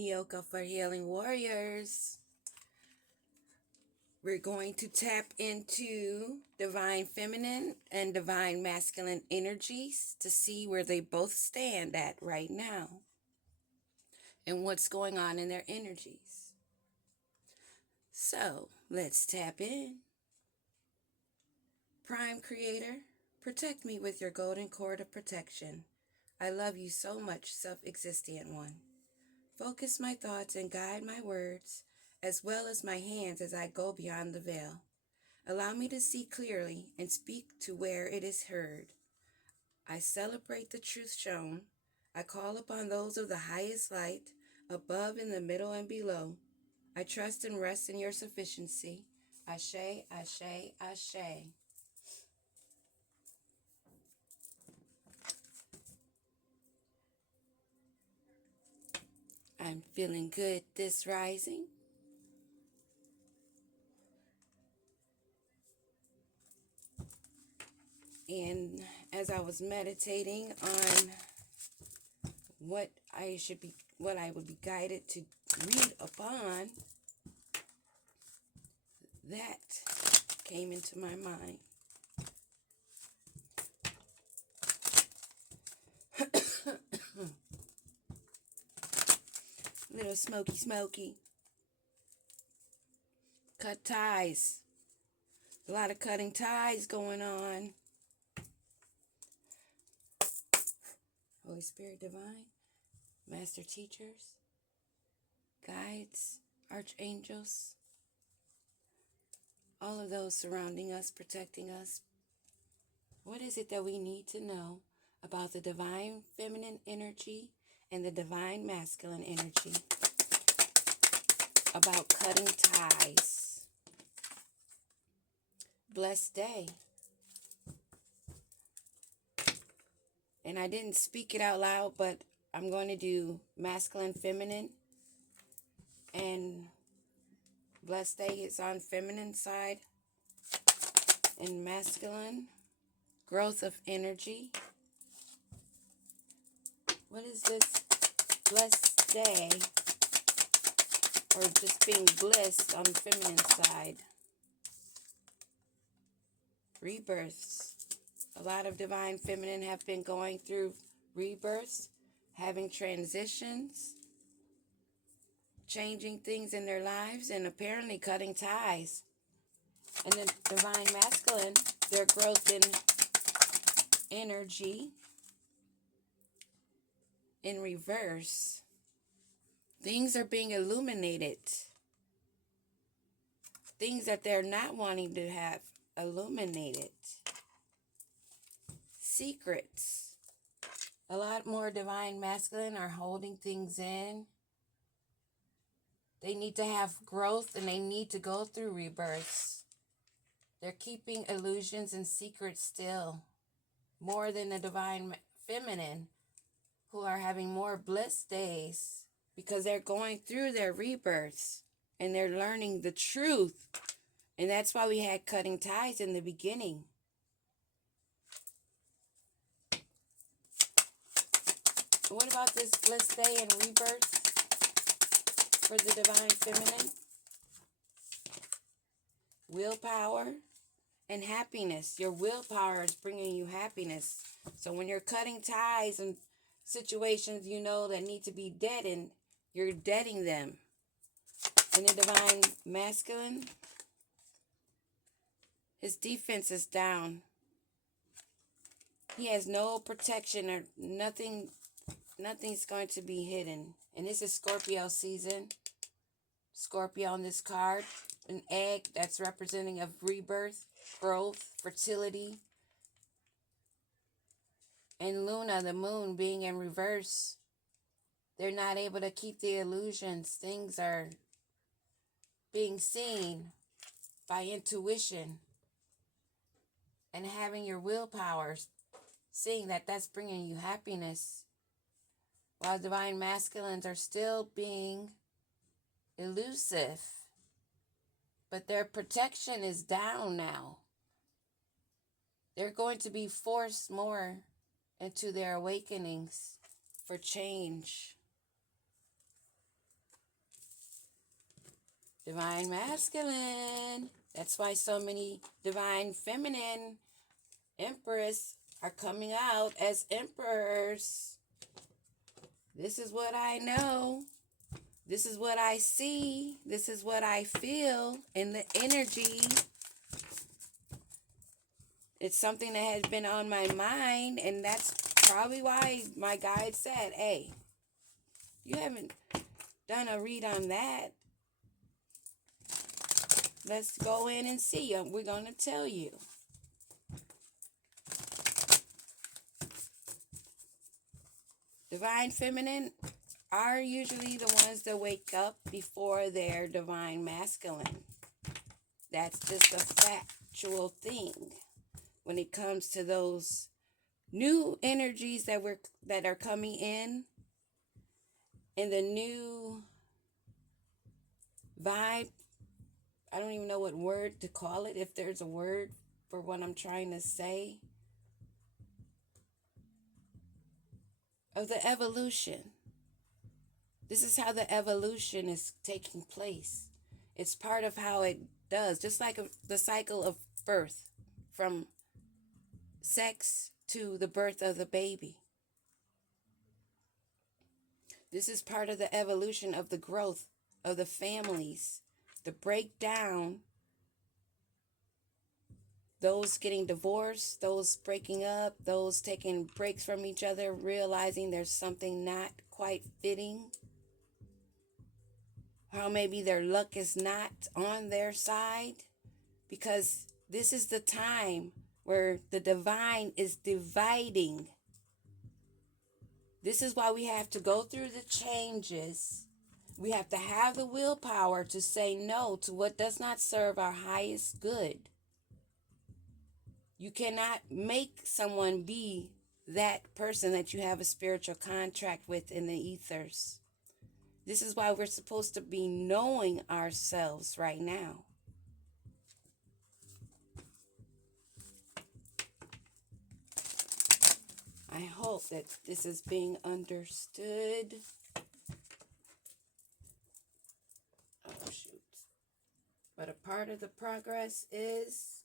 Yoga for Healing Warriors. We're going to tap into divine feminine and divine masculine energies to see where they both stand at right now and what's going on in their energies. So let's tap in. Prime Creator, protect me with your golden cord of protection. I love you so much, self-existent one. Focus my thoughts and guide my words, as well as my hands as I go beyond the veil. Allow me to see clearly and speak to where it is heard. I celebrate the truth shown. I call upon those of the highest light, above, in the middle, and below. I trust and rest in your sufficiency. Ashe, ashe, ashe. I'm feeling good this rising. And as I was meditating on what I would be guided to read upon, that came into my mind. Little smoky. Cut ties. A lot of cutting ties going on. Holy Spirit Divine, Master Teachers, Guides, Archangels, all of those surrounding us, protecting us. What is it that we need to know about the divine feminine energy and the divine masculine energy? About cutting ties. Blessed day. And I didn't speak it out loud, but I'm going to do masculine, feminine, and blessed day is on feminine side, and masculine, growth of energy. What is this blessed day, or just being blessed on the feminine side? Rebirths. A lot of divine feminine have been going through rebirths, having transitions, changing things in their lives, and apparently cutting ties. And the divine masculine, their growth in energy in reverse. Things are being illuminated. Things that they're not wanting to have illuminated. Secrets. A lot more divine masculine are holding things in. They need to have growth and they need to go through rebirths. They're keeping illusions and secrets still. More than the divine feminine, who are having more blessed days because they're going through their rebirths and they're learning the truth. And that's why we had cutting ties in the beginning. What about this blessed day and rebirth for the divine feminine? Willpower and happiness. Your willpower is bringing you happiness. So when you're cutting ties and situations you know that need to be deadened, you're deading them. In the divine masculine, his defense is down. He has no protection or nothing. Nothing's going to be hidden. And this is Scorpio season. Scorpio on this card. An egg that's representing of rebirth, growth, fertility. And Luna, the moon, being in reverse. They're not able to keep the illusions. Things are being seen by intuition. And having your willpower, seeing that that's bringing you happiness. While divine masculines are still being elusive. But their protection is down now. They're going to be forced more into their awakenings for change. Divine masculine. That's why so many divine feminine empress are coming out as emperors. This is what I know. This is what I see. This is what I feel in the energy. It's something that has been on my mind, and that's probably why my guide said, hey, you haven't done a read on that. Let's go in and see. We're going to tell you. Divine feminine are usually the ones that wake up before their divine masculine. That's just a factual thing when it comes to those new energies that are coming in, and the new vibe. I don't even know what word to call it, if there's a word for what I'm trying to say. Of the evolution. This is how the evolution is taking place. It's part of how it does, just like the cycle of birth, from sex to the birth of the baby. This is part of the evolution of the growth of the families, the breakdown, those getting divorced, those breaking up, those taking breaks from each other, realizing there's something not quite fitting. How maybe their luck is not on their side, because this is the time where the divine is dividing. This is why we have to go through the changes. We have to have the willpower to say no to what does not serve our highest good. You cannot make someone be that person that you have a spiritual contract with in the ethers. This is why we're supposed to be knowing ourselves right now. I hope that this is being understood. Oh, shoot. But a part of the progress is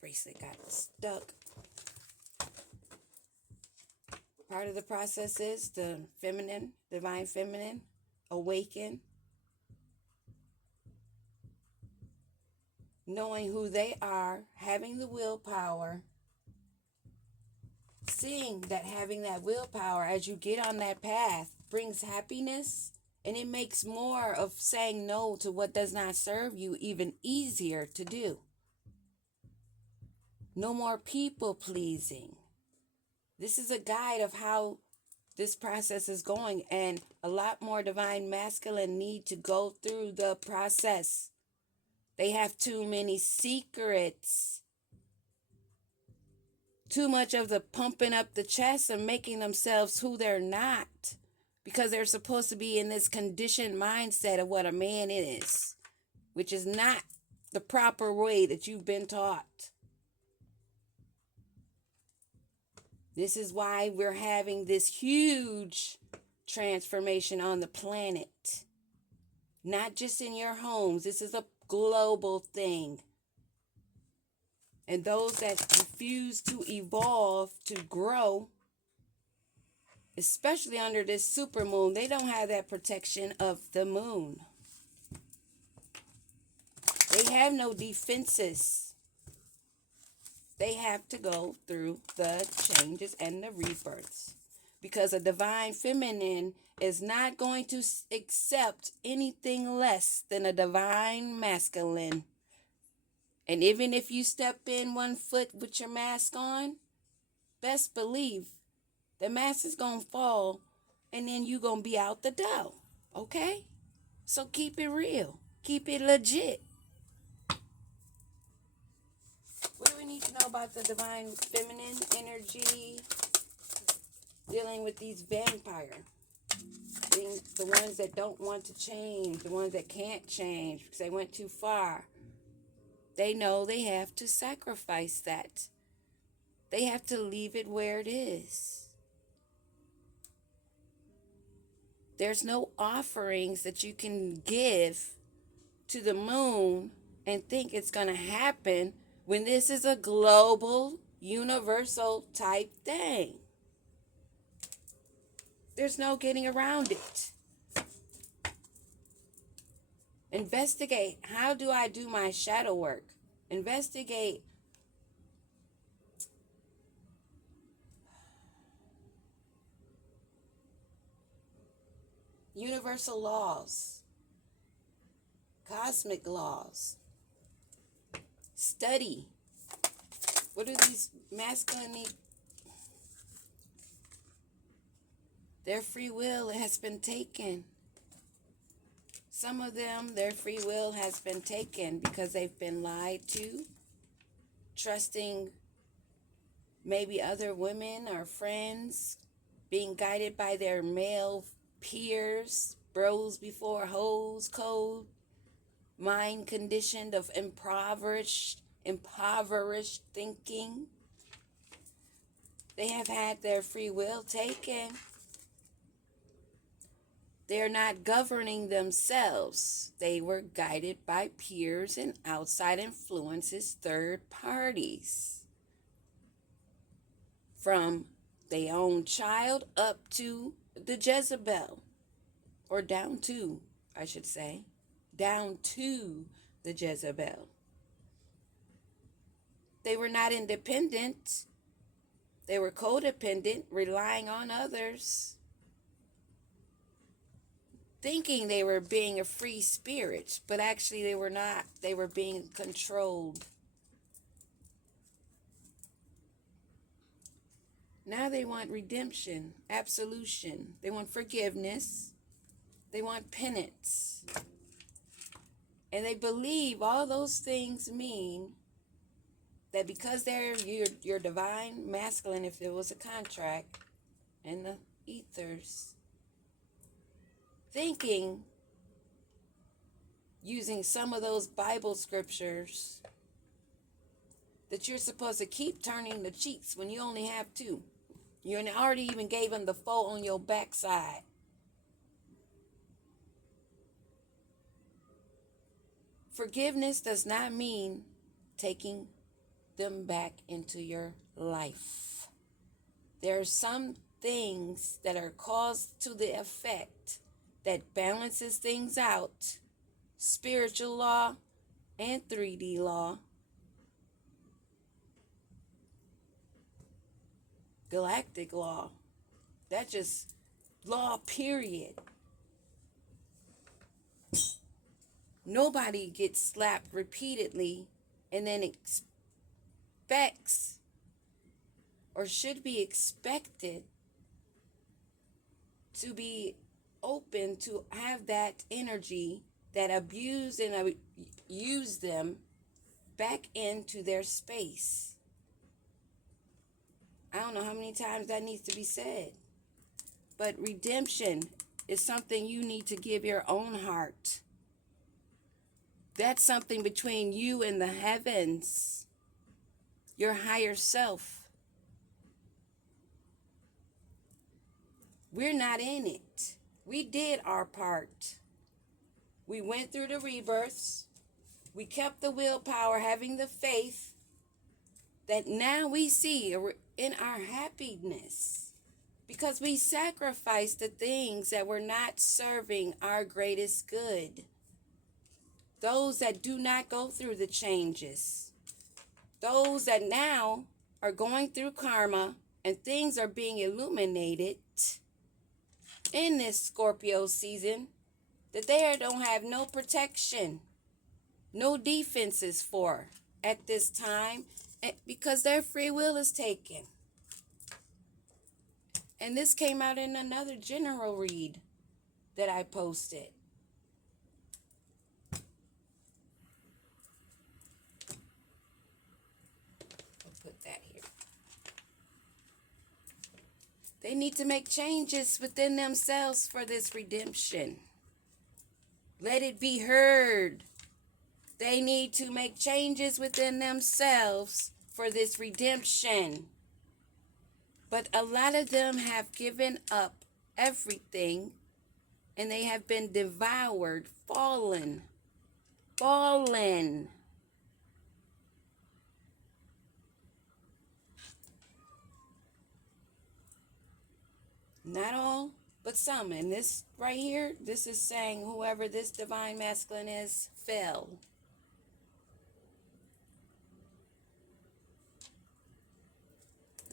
bracelet got stuck. Part of the process is the feminine, divine feminine, awaken, knowing who they are, having the willpower, seeing that having that willpower as you get on that path brings happiness, and it makes more of saying no to what does not serve you even easier to do. No more people pleasing. This is a guide of how this process is going, and a lot more divine masculine need to go through the process. They have too many secrets. Too much of the pumping up the chest and making themselves who they're not, because they're supposed to be in this conditioned mindset of what a man is, which is not the proper way that you've been taught. This is why we're having this huge transformation on the planet. Not just in your homes. This is a global thing. And those that refuse to evolve, to grow, especially under this super moon, they don't have that protection of the moon. They have no defenses. They have to go through the changes and the rebirths, because a divine feminine is not going to accept anything less than a divine masculine. And even if you step in 1 foot with your mask on, best believe the mask is going to fall, and then you're going to be out the door. Okay? So keep it real. Keep it legit. What do we need to know about the divine feminine energy dealing with these vampires? Being the ones that don't want to change, the ones that can't change because they went too far. They know they have to sacrifice that. They have to leave it where it is. There's no offerings that you can give to the moon and think it's going to happen when this is a global, universal type thing. There's no getting around it. Investigate. How do I do my shadow work? Investigate universal laws, cosmic laws. Study. What do these masculine? Their free will has been taken. Some of them, their free will has been taken because they've been lied to, trusting maybe other women or friends, being guided by their male peers, bros before hoes code, mind conditioned of impoverished thinking. They have had their free will taken. They're not governing themselves. They were guided by peers and outside influences, third parties. From their own child up to the Jezebel. Or down to, I should say. Down to the Jezebel. They were not independent. They were codependent, relying on others. Thinking they were being a free spirit, but actually they were not. They were being controlled. Now they want redemption, absolution. They want forgiveness. They want penance. And they believe all those things mean that because they're your divine masculine, if there was a contract, and the ethers, thinking, using some of those Bible scriptures, that you're supposed to keep turning the cheeks when you only have two. You already even gave them the foe on your backside. Forgiveness does not mean taking them back into your life. There are some things that are caused to the effect that balances things out, spiritual law and 3D law, galactic law. That's just law, period. Nobody gets slapped repeatedly and then expects or should be expected to be open to have that energy that abused and use them back into their space. I don't know how many times that needs to be said. But redemption is something you need to give your own heart. That's something between you and the heavens, your higher self. We're not in it. We did our part. We went through the rebirths. We kept the willpower, having the faith that now we see in our happiness, because we sacrificed the things that were not serving our greatest good. Those that do not go through the changes. Those that now are going through karma and things are being illuminated in this Scorpio season, that they don't have no protection, no defenses for at this time, because their free will is taken. And this came out in another general read that I posted. I'll put that here. They need to make changes within themselves for this redemption. Let it be heard. They need to make changes within themselves for this redemption. But a lot of them have given up everything and they have been devoured, fallen. Not all, but some. And this right here, this is saying whoever this divine masculine is fell.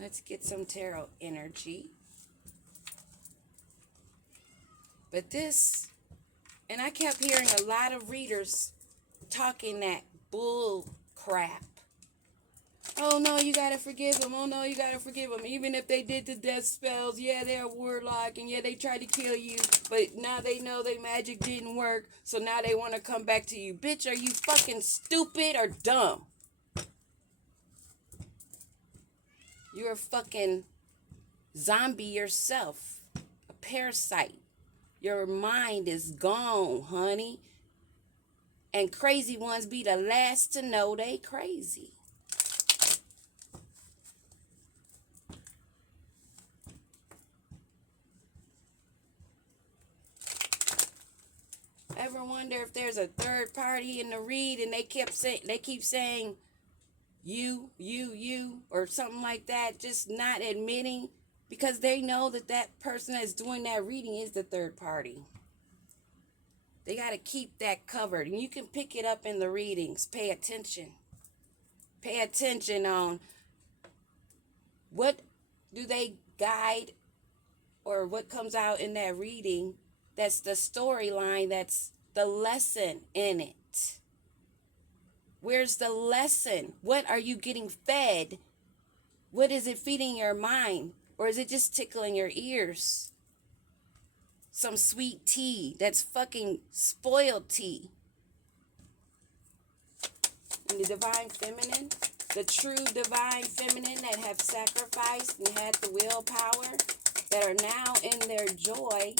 Let's get some tarot energy. But this, and I kept hearing a lot of readers talking that bull crap. Oh no, you gotta forgive them. Oh no, you gotta forgive them. Even if they did the death spells, yeah, they're a warlock, and yeah, they tried to kill you, but now they know their magic didn't work, so now they want to come back to you. Bitch, are you fucking stupid or dumb? You're a fucking zombie yourself, a parasite. Your mind is gone, honey. And crazy ones be the last to know they crazy. Ever wonder if there's a third party in the read and they keep saying you, or something like that, just not admitting, because they know that that person that's doing that reading is the third party. They got to keep that covered, and you can pick it up in the readings. Pay attention. Pay attention on what do they guide, or what comes out in that reading. That's the storyline, that's the lesson in it. Where's the lesson? What are you getting fed? What is it feeding your mind? Or is it just tickling your ears? Some sweet tea that's fucking spoiled tea. And the divine feminine, the true divine feminine that have sacrificed and had the willpower, that are now in their joy,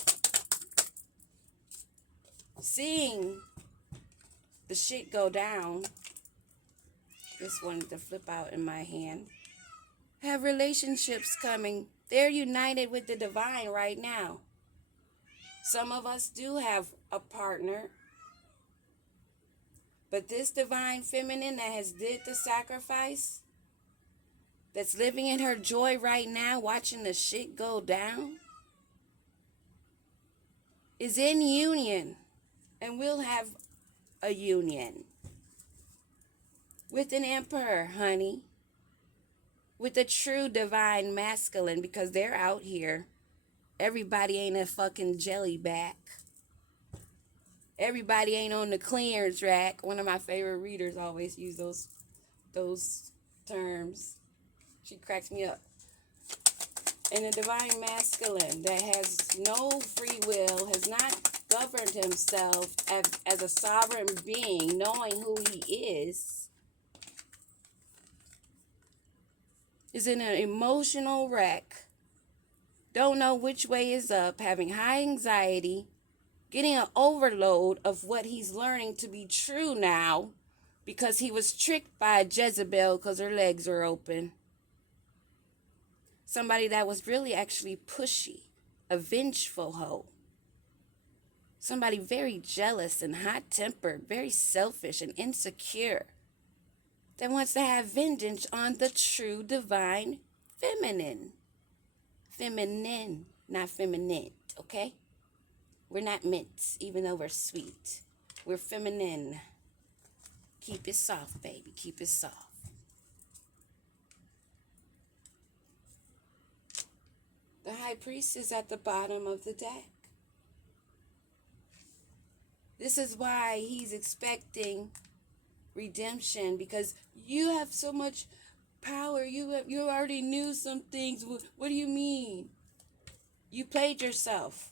seeing the shit go down. This one to flip out in my hand. Have relationships coming. They're united with the divine right now. Some of us do have a partner. But this divine feminine that has did the sacrifice, that's living in her joy right now, watching the shit go down, is in union. And will have a union with an emperor, honey. With a true divine masculine, because they're out here. Everybody ain't a fucking jellyback. Everybody ain't on the clearance rack. One of my favorite readers always use those terms. She cracks me up. And the divine masculine that has no free will, has not governed himself as a sovereign being, knowing who he is in an emotional wreck. Don't know which way is up, having high anxiety, getting an overload of what he's learning to be true now, because he was tricked by a Jezebel because her legs were open. Somebody that was really actually pushy, a vengeful hoe. Somebody very jealous and hot-tempered, very selfish and insecure, that wants to have vengeance on the true divine feminine. Feminine, not feminine, okay? We're not mints, even though we're sweet. We're feminine. Keep it soft, baby. Keep it soft. The high priest is at the bottom of the deck. This is why he's expecting redemption, because you have so much power. You already knew some things. What do you mean? You played yourself.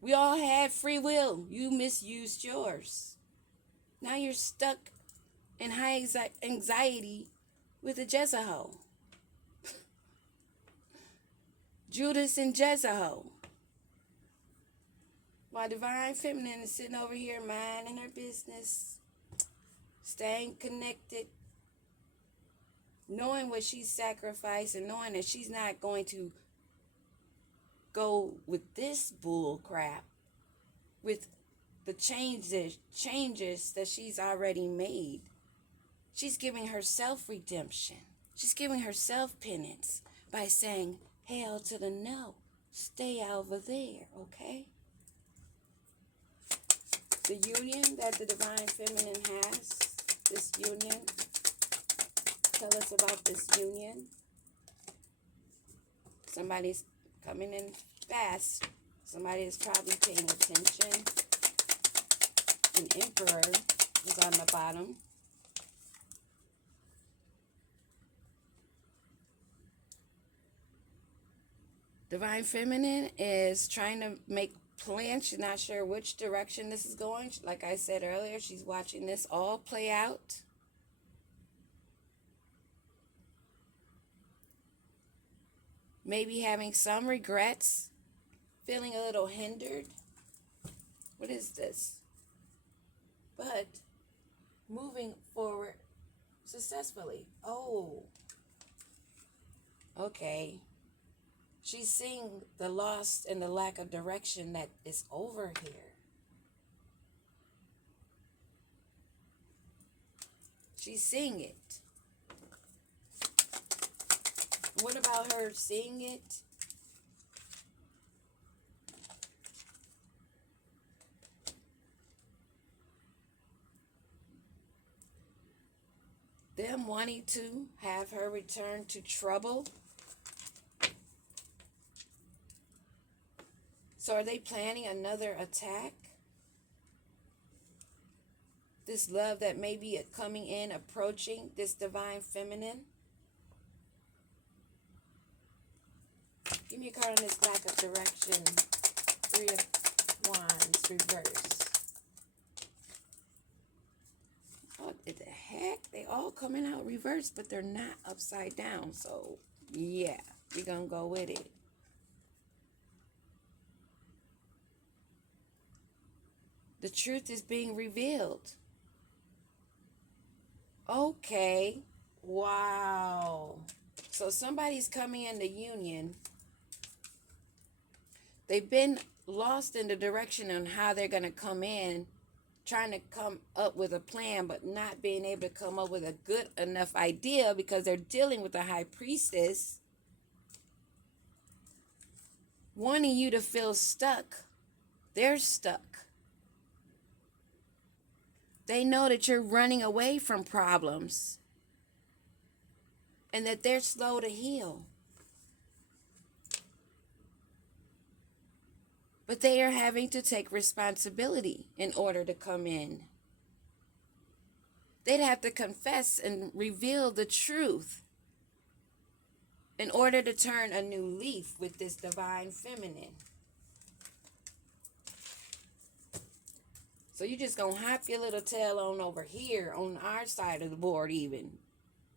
We all had free will. You misused yours. Now you're stuck in high anxiety with a Jezebel. Judas and Jezebel. My divine feminine is sitting over here minding her business, staying connected, knowing what she's sacrificed, and knowing that she's not going to go with this bull crap, with the changes that she's already made. She's giving herself redemption. She's giving herself penance by saying, hell to the no. Stay over there, okay? The union that the Divine Feminine has, this union, tell us about this union. Somebody's coming in fast. Somebody is probably paying attention. An Emperor is on the bottom. Divine Feminine is trying to make plans. She's not sure which direction this is going. Like I said earlier, she's watching this all play out. Maybe having some regrets, feeling a little hindered. What is this? But moving forward successfully. Oh, okay. She's seeing the loss and the lack of direction that is over here. She's seeing it. What about her seeing it? Them wanting to have her return to trouble. So are they planning another attack? This love that may be coming in, approaching this Divine Feminine. Give me a card on this lack of direction. 3 of Wands, reverse. What the heck? They all coming out reversed, but they're not upside down. So, yeah, we're going to go with it. The truth is being revealed. Okay. Wow. So somebody's coming in the union. They've been lost in the direction on how they're going to come in, trying to come up with a plan, but not being able to come up with a good enough idea because they're dealing with the High Priestess, wanting you to feel stuck. They're stuck. They know that you're running away from problems and that they're slow to heal. But they are having to take responsibility in order to come in. They'd have to confess and reveal the truth in order to turn a new leaf with this Divine Feminine. So you're just going to hop your little tail on over here on our side of the board even.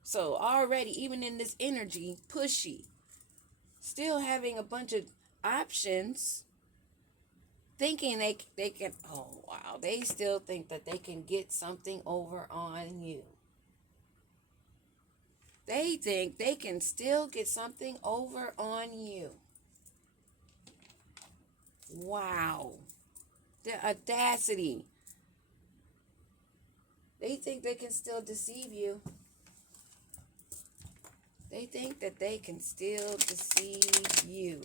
So already, even in this energy, pushy. Still having a bunch of options. Thinking they can, oh wow, they still think that they can get something over on you. They think they can still get something over on you. Wow. The audacity. They think they can still deceive you. They think that they can still deceive you.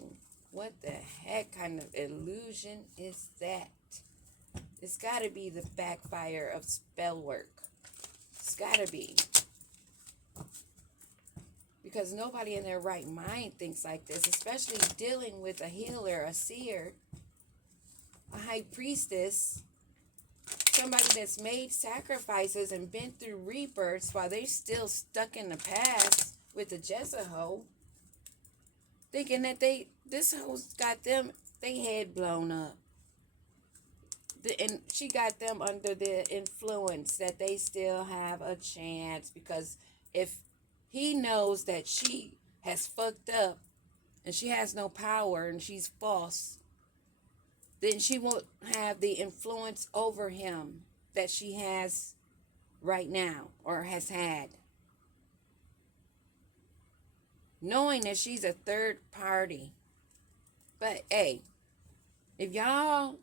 What the heck kind of illusion is that? It's got to be the backfire of spell work. It's got to be. Because nobody in their right mind thinks like this, especially dealing with a healer, a seer, a high priestess, somebody that's made sacrifices and been through rebirths while they're still stuck in the past with the Jezebel, thinking that this hoe's got them, they head blown up. And she got them under the influence that they still have a chance, because if he knows that she has fucked up and she has no power and she's false, then she won't have the influence over him that she has right now or has had. Knowing that she's a third party, But hey, if y'all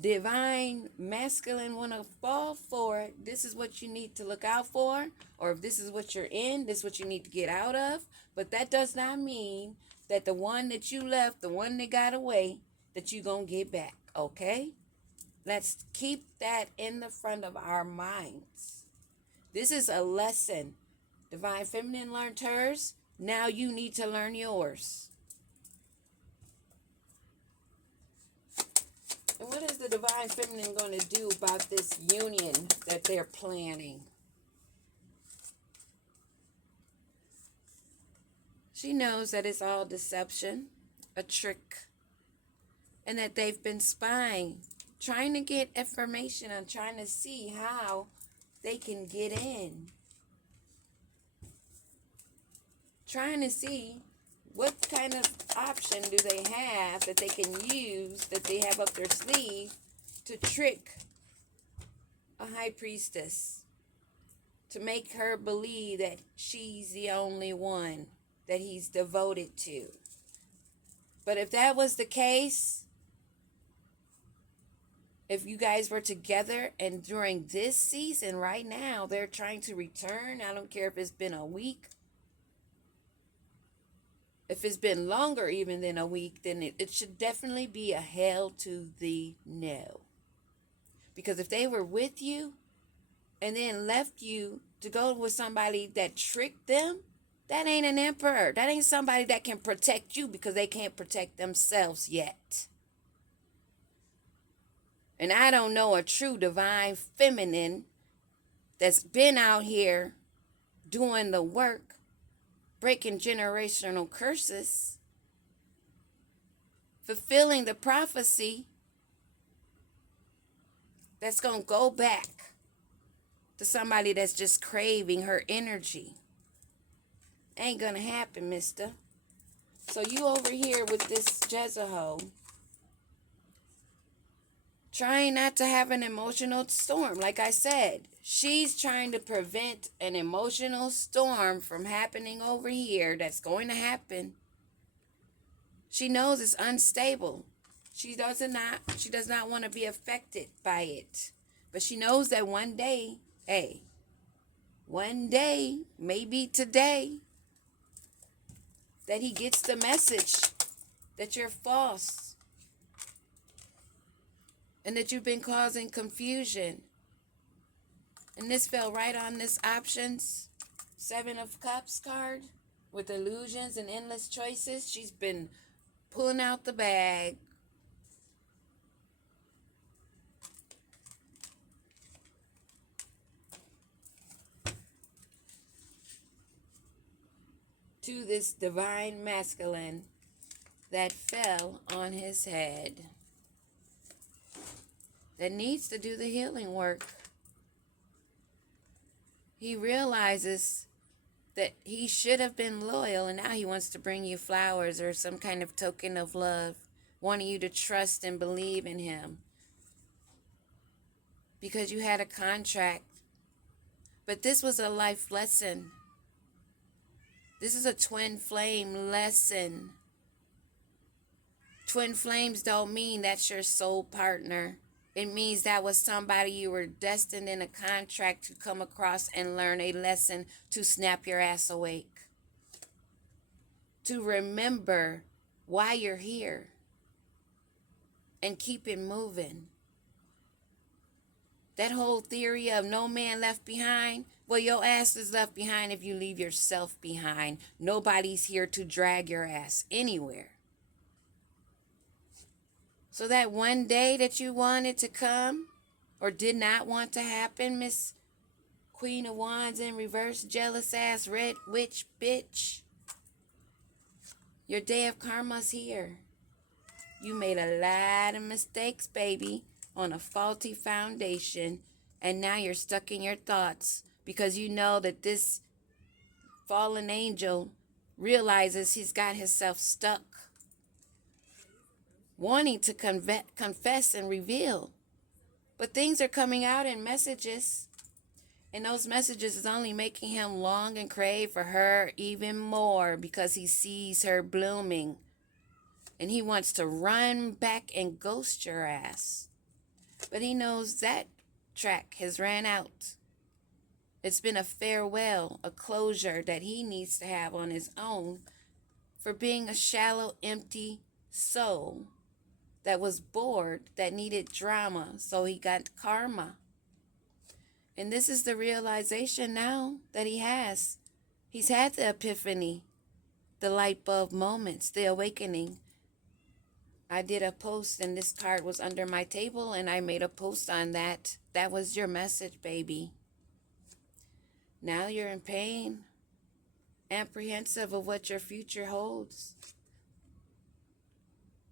divine masculine want to fall for it, this is what you need to look out for. Or if this is what you're in, this is what you need to get out of. But that does not mean that the one that you left, the one that got away, that you gonna get back. Okay, let's keep that in the front of our minds. This is a lesson. Divine Feminine learned hers. Now you need to learn yours. And what is the Divine Feminine going to do about this union that they're planning? She knows that it's all deception, a trick, and that they've been spying, trying to get information and trying to see how they can get in. Trying to see what kind of option do they have that they can use, that they have up their sleeve to trick a high priestess, to make her believe that she's the only one that he's devoted to. But if that was the case, if you guys were together and during this season right now, they're trying to return, I don't care if it's been a week, if it's been longer even than a week, then it should definitely be a hell to the no. Because if they were with you and then left you to go with somebody that tricked them, that ain't an emperor. That ain't somebody that can protect you because they can't protect themselves yet. And I don't know a true divine feminine that's been out here doing the work, breaking generational curses, fulfilling the prophecy that's going to go back to somebody that's just craving her energy. Ain't going to happen, mister. So you over here with this Jezebel, trying not to have an emotional storm. Like I said, she's trying to prevent an emotional storm from happening over here that's going to happen. She knows it's unstable. She does not want to be affected by it. But she knows that one day, maybe today, that he gets the message that you're false and that you've been causing confusion. And this fell right on this options, 7 of Cups card with illusions and endless choices. She's been pulling out the bag. To this divine masculine that fell on his head, that needs to do the healing work. He realizes that he should have been loyal, and now he wants to bring you flowers or some kind of token of love, wanting you to trust and believe in him because you had a contract. But this was a life lesson. This is a twin flame lesson. Twin flames don't mean that's your soul partner. It means that was somebody you were destined in a contract to come across and learn a lesson to snap your ass awake. To remember why you're here and keep it moving. That whole theory of no man left behind, well, your ass is left behind if you leave yourself behind. Nobody's here to drag your ass anywhere. So that one day that you wanted to come or did not want to happen, Miss Queen of Wands in reverse, jealous ass red witch bitch, your day of karma's here. You made a lot of mistakes, baby, on a faulty foundation, and now you're stuck in your thoughts because you know that this fallen angel realizes he's got himself stuck, wanting to confess and reveal. But things are coming out in messages, and those messages is only making him long and crave for her even more because he sees her blooming And he wants to run back and ghost your ass. But he knows that track has ran out. It's been a farewell, a closure that he needs to have on his own for being a shallow, empty soul that was bored, that needed drama, so he got karma. And this is the realization now that he has. He's had the epiphany, the light bulb moments, the awakening. I did a post and this card was under my table and I made a post on that. That was your message, baby. Now you're in pain, apprehensive of what your future holds.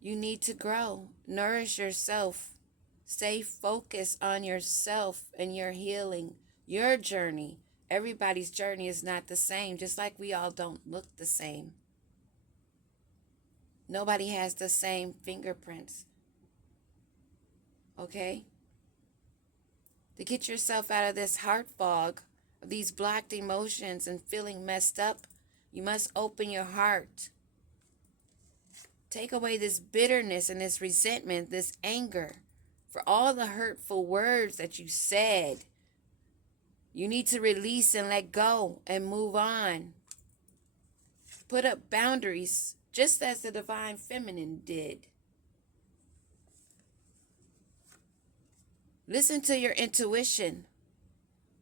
You need to grow, nourish yourself, stay focused on yourself and your healing, your journey. Everybody's journey is not the same, just like we all don't look the same. Nobody has the same fingerprints. Okay? To get yourself out of this heart fog, of these blocked emotions and feeling messed up, you must open your heart. Take away this bitterness and this resentment, this anger, for all the hurtful words that you said. You need to release and let go and move on. Put up boundaries, just as the divine feminine did. Listen to your intuition,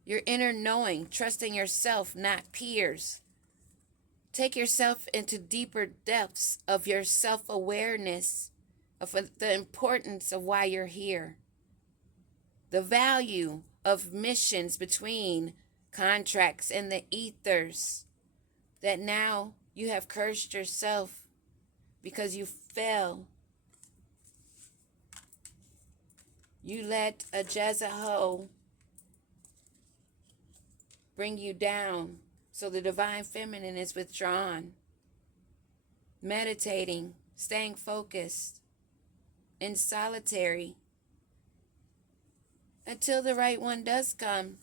your inner knowing, trusting yourself, not peers. Take yourself into deeper depths of your self-awareness, of the importance of why you're here, the value of missions between contracts and the ethers, that now you have cursed yourself because you fell. You let a Jezebel bring you down, so the divine feminine is withdrawn. Meditating, staying focused, in solitary, until the right one does come.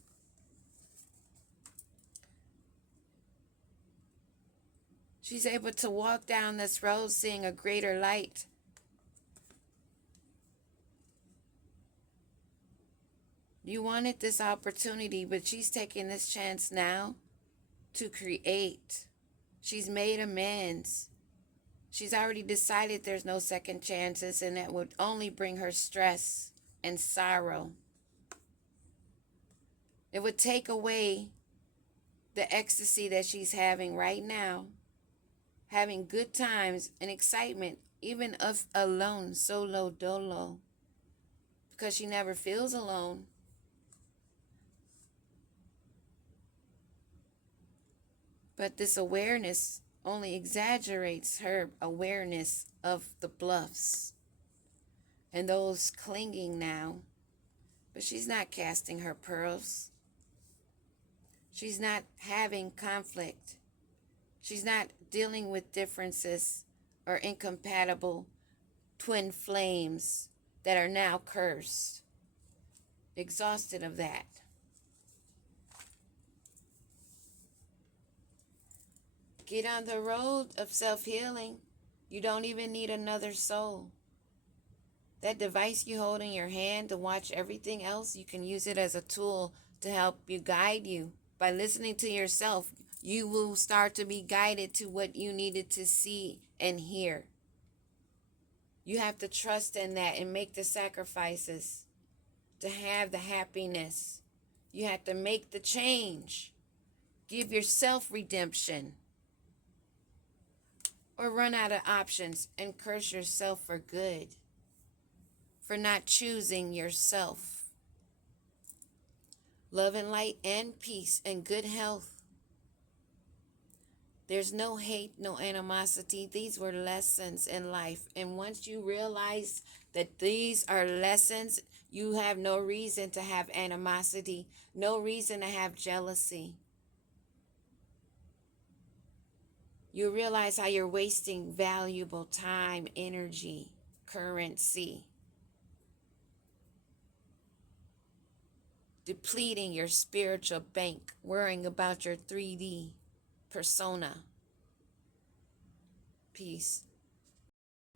She's able to walk down this road seeing a greater light. You wanted this opportunity, but she's taking this chance now to create. She's made amends. She's already decided there's no second chances, and that would only bring her stress and sorrow. It would take away the ecstasy that she's having right now, having good times and excitement, even of alone, solo dolo, because she never feels alone. But this awareness only exaggerates her awareness of the bluffs and those clinging now. But she's not casting her pearls. She's not having conflict. She's not dealing with differences or incompatible twin flames that are now cursed. Exhausted of that. Get on the road of self-healing. You don't even need another soul. That device you hold in your hand to watch everything else, you can use it as a tool to help you, guide you. By listening to yourself, you will start to be guided to what you needed to see and hear. You have to trust in that and make the sacrifices to have the happiness. You have to make the change. Give yourself redemption. Or run out of options and curse yourself for good, for not choosing yourself. Love and light and peace and good health. There's no hate, no animosity. These were lessons in life. And once you realize that these are lessons, you have no reason to have animosity, no reason to have jealousy. You realize how you're wasting valuable time, energy, currency, depleting your spiritual bank, worrying about your 3D persona. Peace.